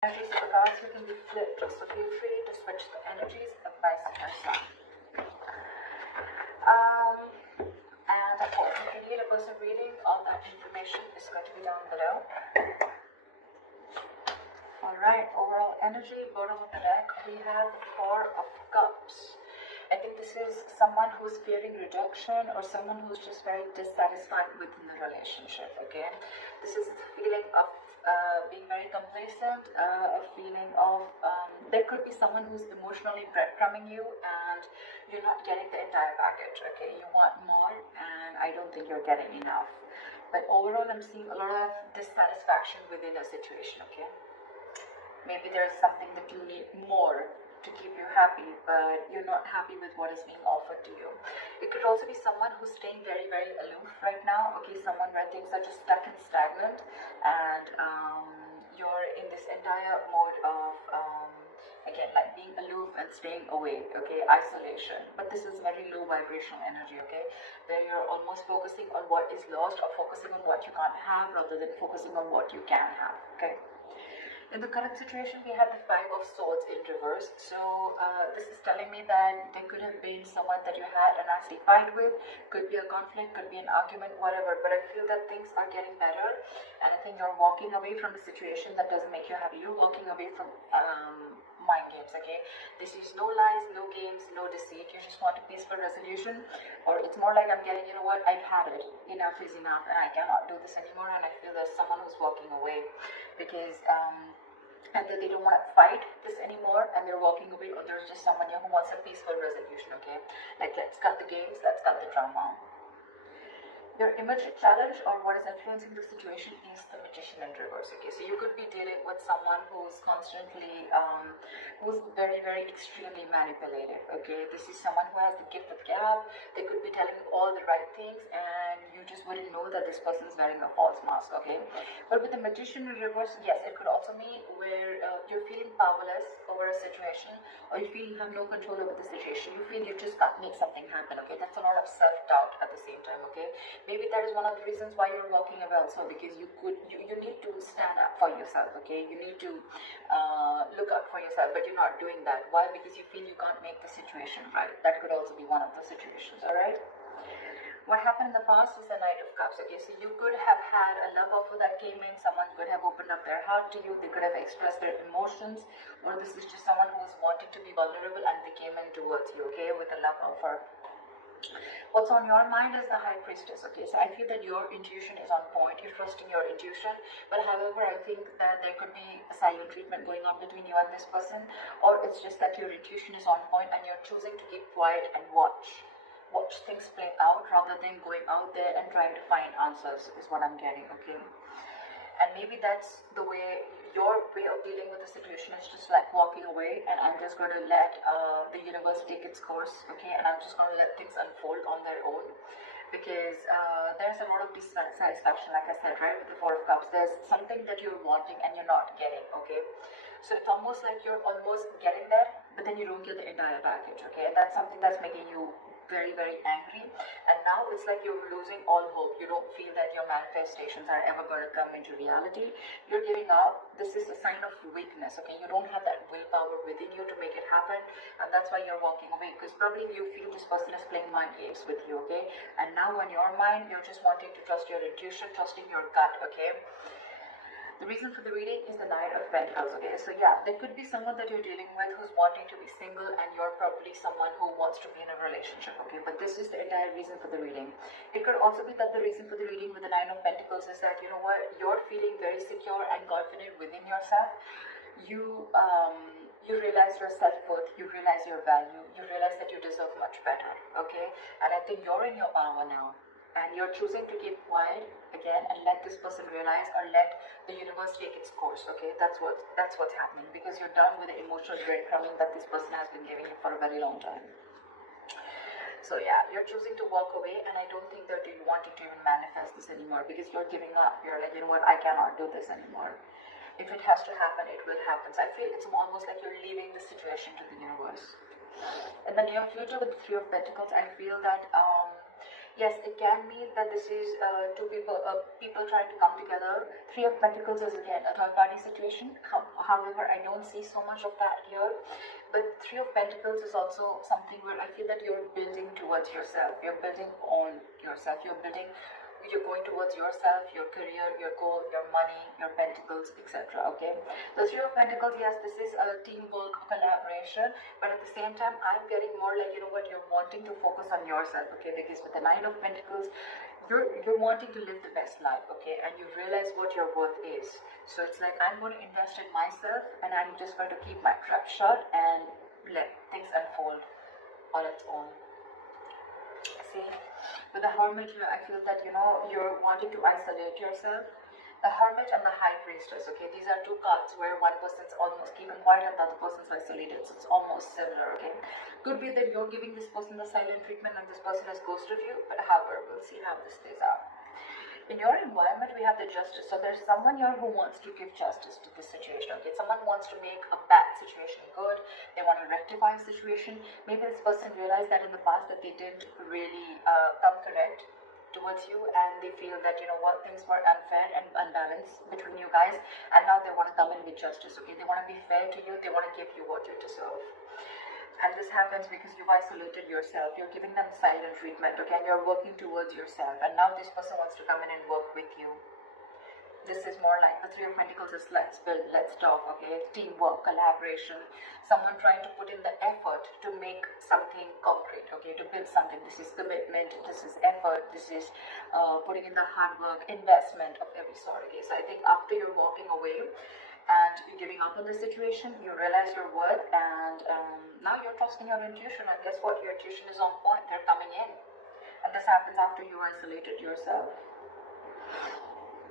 Energies of the cards, you can be flipped, so feel free to switch the energies and vice versa. And of course, if you need a personal reading, all that information is going to be down below. Alright, overall energy, bottom of the deck, we have the Four of Cups. I think this is someone who's fearing rejection or someone who's just very dissatisfied within the relationship, okay? This is the feeling of being very complacent, a feeling of, there could be someone who's emotionally breadcrumbing you and you're not getting the entire package, okay? You want more and I don't think you're getting enough. But overall, I'm seeing a lot of dissatisfaction within a situation, okay? Maybe there's something that you need more to keep you happy, but you're not happy with what is being offered to you. It could also be someone who's staying very, very aloof right now, okay, someone where things are just stuck and stagnant, and you're in this entire mode of, again, like being aloof and staying away, okay, isolation. But this is very low vibrational energy, okay, where you're almost focusing on what is lost or focusing on what you can't have rather than focusing on what you can have, okay. In the current situation, we have the Five of Swords in reverse. So this is telling me that there could have been someone that you had a nasty fight with. Could be a conflict, could be an argument, whatever. But I feel that things are getting better. And I think you're walking away from a situation that doesn't make you happy. You're walking away from mind games, okay? This is no lies, no games, no deceit. You just want a peaceful resolution. Or it's more like I'm getting, you know what, I've had it. Enough is enough and I cannot do this anymore. And I feel there's someone who's walking away because either they don't want to fight this anymore and they're walking away, or there's just someone here who wants a peaceful resolution, okay? Like, let's cut the games, let's cut the drama. Your immediate challenge or what is influencing the situation is the Magician in reverse, okay? So you could be dealing with someone who's constantly, who's very, very extremely manipulative, okay? This is someone who has the gift of gab. They could be telling you all the right things and you just wouldn't know that this person is wearing a false mask, okay? But with the Magician in reverse, yes, it could also mean where you're feeling powerless over a situation, or you feel you have no control over the situation. You feel you just can't make something happen, okay? That's a lot of self-doubt at the same time, okay? Maybe that is one of the reasons why you're walking away also, because you need to stand up for yourself, okay? You need to look out for yourself, but you're not doing that. Why? Because you feel you can't make the situation right. That could also be one of the situations, all right? What happened in the past is the Knight of Cups, okay? So you could have had a love offer that came in, someone could have opened up their heart to you, they could have expressed their emotions, or this is just someone who was wanting to be vulnerable and they came in towards you, okay, with a love offer. What's on your mind is the High Priestess, okay? So I feel that your intuition is on point, you're trusting your intuition, but however, I think that there could be a silent treatment going on between you and this person, or it's just that your intuition is on point and you're choosing to keep quiet and watch things play out rather than going out there and trying to find answers is what I'm getting, okay? And maybe that's the way, your way of dealing with the situation is just like walking away and I'm just going to let the universe take its course, okay? And I'm just going to let things unfold on their own, because there's a lot of dissatisfaction, like I said, right, with the Four of Cups. There's something that you're wanting and you're not getting, okay? So it's almost like you're almost getting there, but then you don't get the entire package, okay? And that's something that's making you very, very angry, and now it's like you're losing all hope. You don't feel that your manifestations are ever going to come into reality. You're giving up. This is a sign of weakness, okay? You don't have that willpower within you to make it happen, and that's why you're walking away, because probably you feel this person is playing mind games with you, okay? And now in your mind, you're just wanting to trust your intuition, trusting your gut, okay? The reason for the reading is the Knight of Pentacles, okay? So yeah, there could be someone that you're dealing with who's wanting to be single and you're probably someone who wants to be in a relationship, okay? But this is the entire reason for the reading. It could also be that the reason for the reading with the Nine of Pentacles is that, you know what, you're feeling very secure and confident within yourself. You realize your self-worth, you realize your value, you realize that you deserve much better, okay? And I think you're in your power now. And you're choosing to keep quiet again and let this person realize, or let the universe take its course, okay? That's what's happening, because you're done with the emotional breadcrumbing that this person has been giving you for a very long time. So yeah, you're choosing to walk away, and I don't think that you're wanting to even manifest this anymore, because you're giving up. You're like, you know what, I cannot do this anymore. If it has to happen, it will happen. So I feel it's almost like you're leaving the situation to the universe. In the near future with the Three of Pentacles, I feel that Yes, it can mean that this is two people trying to come together. Three of Pentacles is again a third party situation. However, I don't see so much of that here. But Three of Pentacles is also something where I feel that you're building towards yourself. You're building on yourself. You're going towards yourself, your career, your goal, your money, your pentacles, etc. Okay. The Three of Pentacles, yes, this is a teamwork, collaboration, but at the same time, I'm getting more like, you know what, you're wanting to focus on yourself, okay? Because with the Nine of Pentacles, you're wanting to live the best life, okay? And you realize what your worth is. So it's like, I'm going to invest in myself, and I'm just going to keep my trap shut and let things unfold on its own. See, with the Hermit here, I feel that, you know, you're wanting to isolate yourself. The Hermit and the High Priestess, okay, these are two cards where one person's almost keeping quiet and the other person's isolated, so it's almost similar, okay. Could be that you're giving this person the silent treatment and this person has ghosted you, but however, we'll see how this plays out. In your environment, we have the Justice. So there's someone here who wants to give justice to this situation. Okay, someone wants to make a bad situation good. They want to rectify a situation. Maybe this person realized that in the past that they didn't really come correct towards you, and they feel that, you know what, things were unfair and unbalanced between you guys, and now they want to come in with justice. Okay, they want to be fair to you. They want to give you what you deserve. And this happens because you've isolated yourself. You're giving them silent treatment, okay? And you're working towards yourself. And now this person wants to come in and work with you. This is more like the Three of Pentacles is let's build, let's talk, okay? Teamwork, collaboration. Someone trying to put in the effort to make something concrete, okay? To build something. This is commitment, this is effort, this is putting in the hard work, investment of every sort, okay? So I think after you're walking away and you're giving up on the situation, you realize your worth, and now you're trusting your intuition, and guess what? Your intuition is on point. They're coming in. And this happens after you isolated yourself.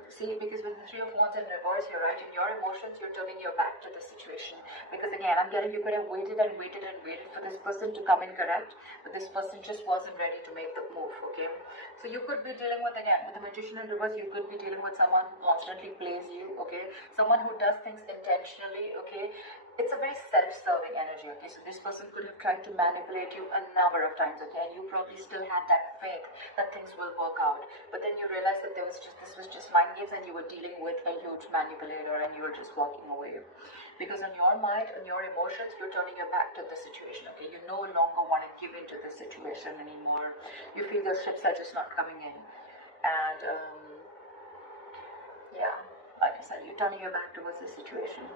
See, because with the Three of Wands in reverse, you're right. In your emotions, you're turning your back to the situation. Because again, I'm getting you could have waited and waited and waited for this person to come in correct, but this person just wasn't ready to make the move, okay? So you could be dealing with, again, with the Magician in reverse, you could be dealing with someone who constantly plays you, okay? Someone who does things intentionally, okay? It's a very self-serving energy, okay? So this person could have tried to manipulate you a number of times, okay? And you probably still had that faith that things will work out. But then you realized that this was just mind games, and you were dealing with a huge manipulator, and you were just walking away. Because on your mind, on your emotions, you're turning your back to the situation, okay? You no longer want to give into the situation anymore. You feel the ships are just not coming in. And, yeah, like I said, you're turning your back towards the situation.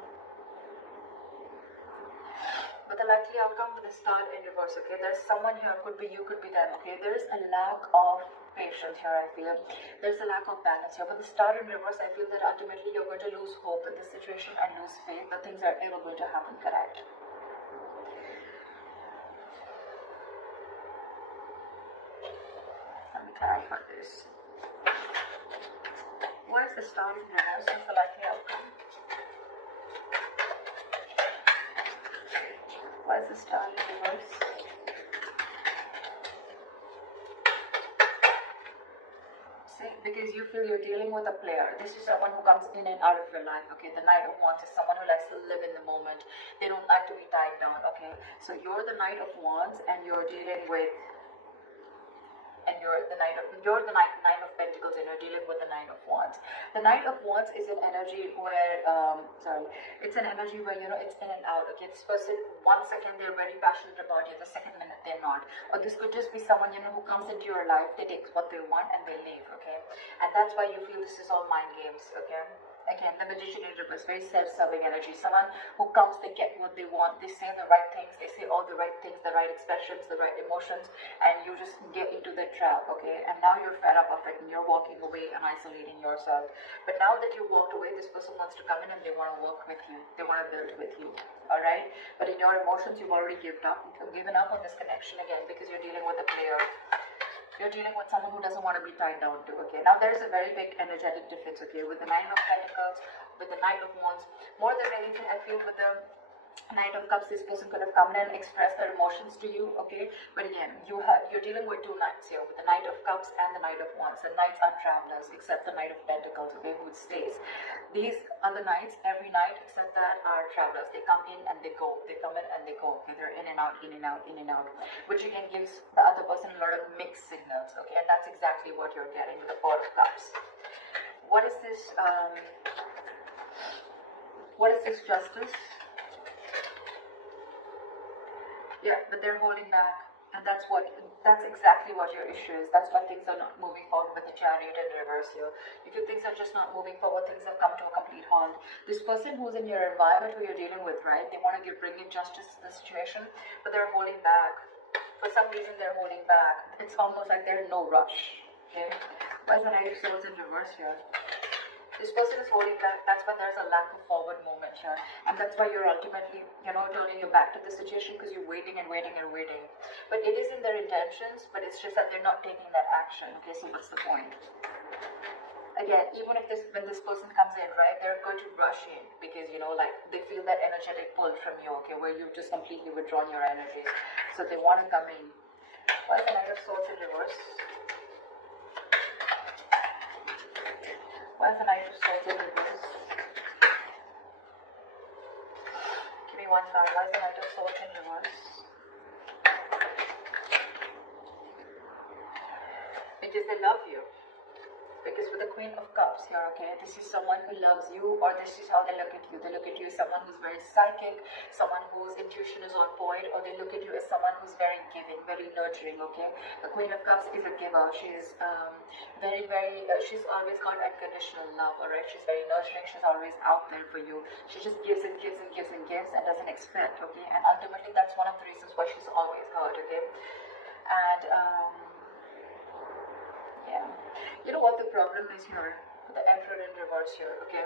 But the likely outcome with the Star in reverse, okay? There's someone here, could be you, could be them, okay? There's a lack of patience here, I feel. There's a lack of balance here. But the Star in reverse, I feel that ultimately you're going to lose hope in this situation and lose faith that things are ever going to happen correct. Let me clarify this. Why is the Star in reverse? What's the likely outcome? Why is the Star in reverse? See, because you feel you're dealing with a player. This is someone who comes in and out of your life, okay? The Knight of Wands is someone who likes to live in the moment. They don't like to be tied down, okay? So you're the Knight of Wands, and you're dealing with, and you're the Nine of Pentacles, and you're dealing with the Nine of Wands. The Knight of Wands is an energy where, it's an energy where, you know, it's in and out, okay? This person, 1 second they're very passionate about you, the second minute they're not. Or this could just be someone, you know, who comes into your life, they take what they want and they leave, okay? And that's why you feel this is all mind games, okay? Again, the Magician in reverse, very self-serving energy. Someone who comes, they get what they want, they say the right things, they say all the right things, the right expressions, the right emotions, and you just get into the trap, okay? And now you're fed up of it, and you're walking away and isolating yourself. But now that you walked away, this person wants to come in and they want to work with you. They want to build with you, all right? But in your emotions, you've already given up on this connection again, because you're dealing with a player. You're dealing with someone who doesn't want to be tied down to, okay? Now there's a very big energetic difference, okay? With the Nine of Pentacles, with the Knight of Wands, more than anything, I feel with the Knight of Cups, this person could have come in and expressed their emotions to you, okay? But again, you're dealing with two knights here, with the Knight of Cups and the Knight of Wands. The knights are travelers, except the Knight of Pentacles, okay, who stays. These other knights, every night except that, are travelers. They come in and they go. They come in and they go. Okay, they're in and out, in and out, in and out, which again gives the other person a lot of mixed signals, okay? And that's exactly what you're getting with the Four of Cups. What is this? What is this Justice? Yeah, but they're holding back, and that's exactly what your issue is. That's why things are not moving forward with the Chariot in reverse here. If your things are just not moving forward, things have come to a complete halt. This person who's in your environment, who you're dealing with, right? They want to bring in justice to the situation, but they're holding back. For some reason, they're holding back. It's almost like they're in no rush. Okay, why is the Knight of Swords in reverse here? This person is holding back. That's why there's a lack of forward movement here. And that's why you're ultimately, turning your back to the situation, because you're waiting and waiting and waiting. But it is in their intentions, but it's just that they're not taking that action. Okay, so what's the point? Again, even if when this person comes in, right, they're going to rush in because, they feel that energetic pull from you, okay, where you've just completely withdrawn your energies. So they want to come in. Why is the Knight of Swords in reverse? Why is the Knight of Swords in reverse? Give me one card. Why is the Knight of Swords in reverse? Because they love you. Because with the Queen of Cups here, okay, this is someone who loves you, or this is how they look at you. They look at you as someone who's very psychic, someone whose intuition is on point, or they look at you as someone who's very giving, very nurturing, okay? The Queen of Cups is a giver. She's she's always got unconditional love, alright? She's very nurturing. She's always out there for you. She just gives and gives and gives and gives and doesn't expect, okay? And ultimately, that's one of the reasons why she's always hurt, okay? And, yeah. You know what the problem is here? The Emperor in reverse here, okay?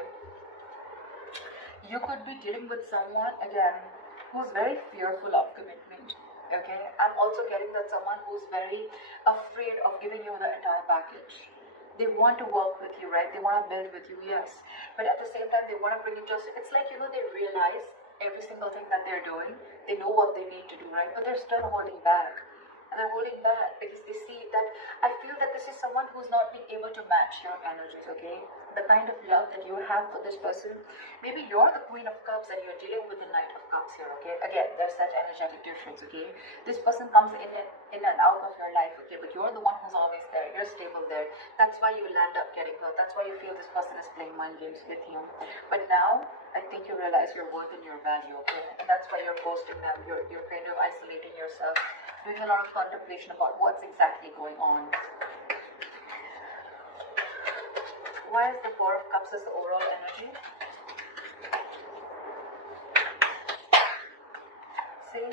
You could be dealing with someone, again, who's very fearful of commitment, okay? I'm also getting that someone who's very afraid of giving you the entire package. They want to work with you, right? They want to build with you, yes. But at the same time, they want to bring in justice. It's like, they realize every single thing that they're doing. They know what they need to do, right? But they're still holding back. And they're holding back because they see that, I feel that this is someone who's not been able to match your energies, okay? The kind of love that you have for this person. Maybe you're the Queen of Cups and you're dealing with the Knight of Cups here, okay? Again, there's that energetic difference, okay? This person comes in and out of your life, okay? But you're the one who's always there. You're stable there. That's why you land up getting hurt. That's why you feel this person is playing mind games with you. But now, I think you realize your worth and your value, okay? And that's why you're ghosting them. You're kind of isolating yourself, doing a lot of contemplation about what's exactly going on. Why is the Four of Cups as the overall energy? See,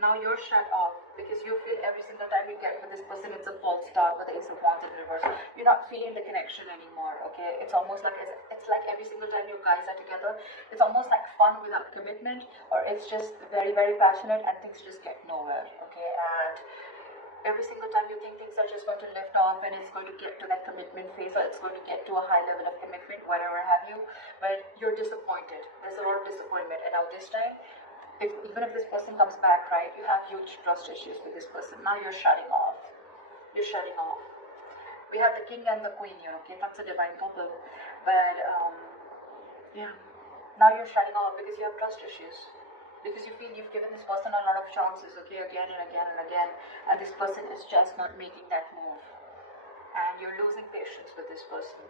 now you're shut off because you feel every single time you get with this person, it's a false start with the Ace of Wands in reverse. You're not feeling the connection anymore, okay? It's almost like it's like every single time you guys are together, it's almost like fun without commitment, or it's just very, very passionate and things just get nowhere, okay? And every single time you think things are just going to lift off and it's going to get to that commitment phase, or it's going to get to a high level of commitment, whatever have you, but you're disappointed. There's a lot of disappointment. And now this time, even if this person comes back, right, you have huge trust issues with this person. Now you're shutting off. You're shutting off. We have the King and the Queen here, okay? That's a divine couple. But, yeah. Now you're shutting off because you have trust issues. Because you feel you've given this person a lot of chances, okay, again and again and again. And this person is just not making that move. And you're losing patience with this person.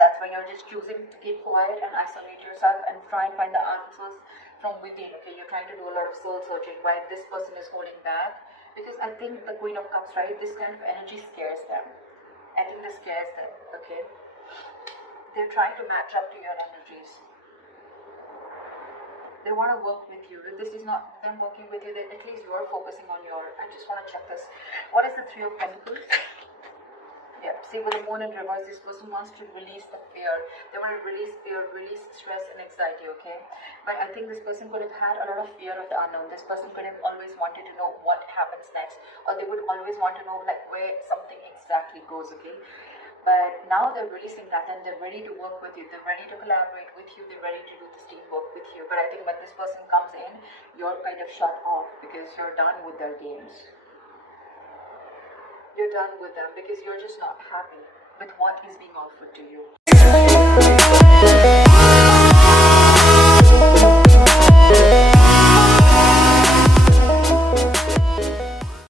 That's why you're just choosing to keep quiet and isolate yourself and try and find the answers from within, okay? You're trying to do a lot of soul searching while this person is holding back. Because I think the Queen of Cups, right, this kind of energy scares them. I think this scares them, okay? They're trying to match up to your energies. They want to work with you. If this is not them working with you, then at least you're focusing on your... I just want to check this. What is the Three of Pentacles? Yeah, see, with the Moon in reverse, this person wants to release the fear. They want to release fear, release stress and anxiety, okay? But I think this person could have had a lot of fear of the unknown. This person could have always wanted to know what happens next. Or they would always want to know, like, where something exactly goes, okay? But now they're releasing that and they're ready to work with you. They're ready to collaborate with you. They're ready to do this teamwork with you. But I think when this person comes in, you're kind of shut off because you're done with their games. You're done with them because you're just not happy with what is being offered to you.